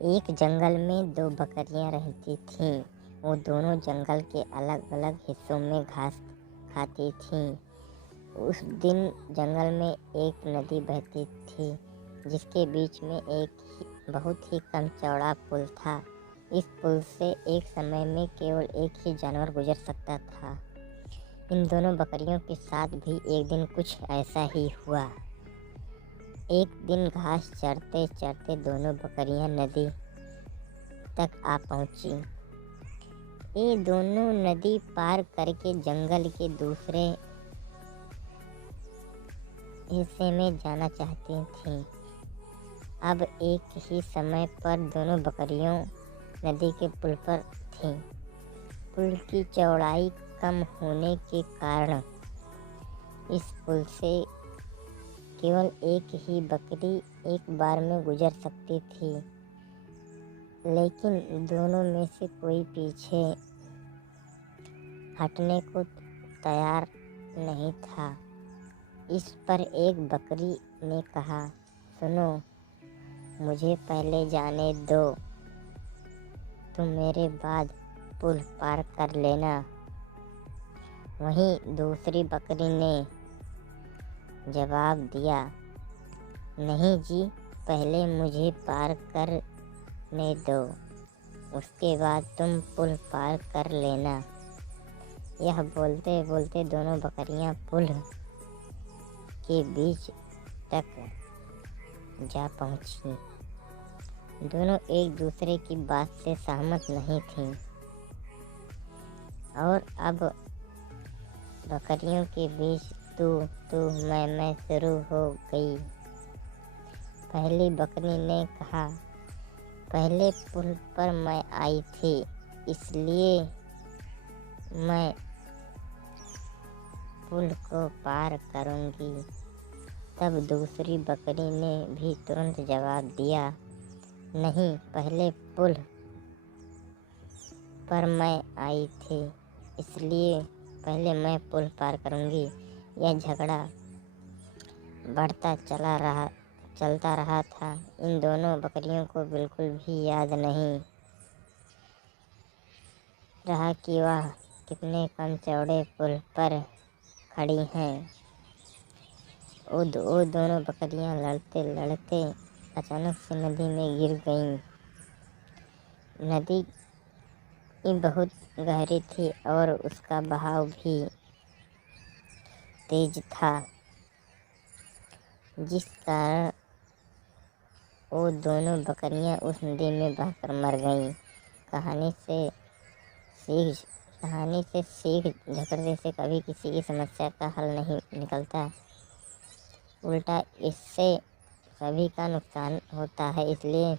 ایک جنگل میں دو بکریاں رہتی تھیں۔ وہ دونوں جنگل کے الگ الگ حصوں میں گھاس کھاتی تھیں۔ اس دن جنگل میں ایک ندی بہتی تھی جس کے بیچ میں ایک بہت ہی کم چوڑا پل تھا۔ اس پل سے ایک سمے میں کیول ایک ہی جانور گزر سکتا تھا۔ ان دونوں بکریوں کے ساتھ بھی ایک دن کچھ ایسا ہی ہوا۔ ایک دن گھاس چرتے چرتے دونوں بکریاں ندی تک آ پہنچی۔ یہ دونوں ندی پار کر کے جنگل کے دوسرے حصے میں جانا چاہتی تھیں۔ اب ایک ہی سمے پر دونوں بکریوں ندی کے پل پر تھیں۔ پل کی چوڑائی کم ہونے کے کارن اس پل سے کیول ایک ہی بکری ایک بار میں گزر سکتی تھی، لیکن دونوں میں سے کوئی پیچھے ہٹنے کو تیار نہیں تھا۔ اس پر ایک بکری نے کہا، سنو، مجھے پہلے جانے دو، تم میرے بعد پل پار کر لینا۔ وہیں دوسری بکری نے جواب دیا، نہیں جی، پہلے مجھے پار کرنے دو، اس کے بعد تم پل پار کر لینا۔ یہ بولتے بولتے دونوں بکریاں پل کے بیچ تک جا پہنچیں۔ دونوں ایک دوسرے کی بات سے سہمت نہیں تھیں اور اب بکریوں کے بیچ تو میں شروع ہو گئی۔ پہلی بکری نے کہا، پہلے پل پر میں آئی تھی، اس لیے میں پل کو پار کروں گی۔ تب دوسری بکری نے بھی ترنت جواب دیا، نہیں، پہلے پل پر میں آئی تھی، اس لیے پہلے میں پل پار کروں گی۔ یہ جھگڑا بڑھتا چلتا رہا تھا۔ ان دونوں بکریوں کو بالکل بھی یاد نہیں رہا کہ وہ کتنے کم چوڑے پل پر کھڑی ہیں۔ وہ دونوں بکریاں لڑتے لڑتے اچانک سے ندی میں گر گئیں۔ ندی بہت گہری تھی اور اس کا بہاؤ بھی تیز تھا، جس کارن وہ دونوں بکریاں اس ندی میں بہہ کر مر گئیں۔ کہانی سے سیکھ، جھگڑنے سے کبھی کسی کی سمسیا کا حل نہیں نکلتا، الٹا اس سے سبھی کا نقصان ہوتا ہے۔ اس لیے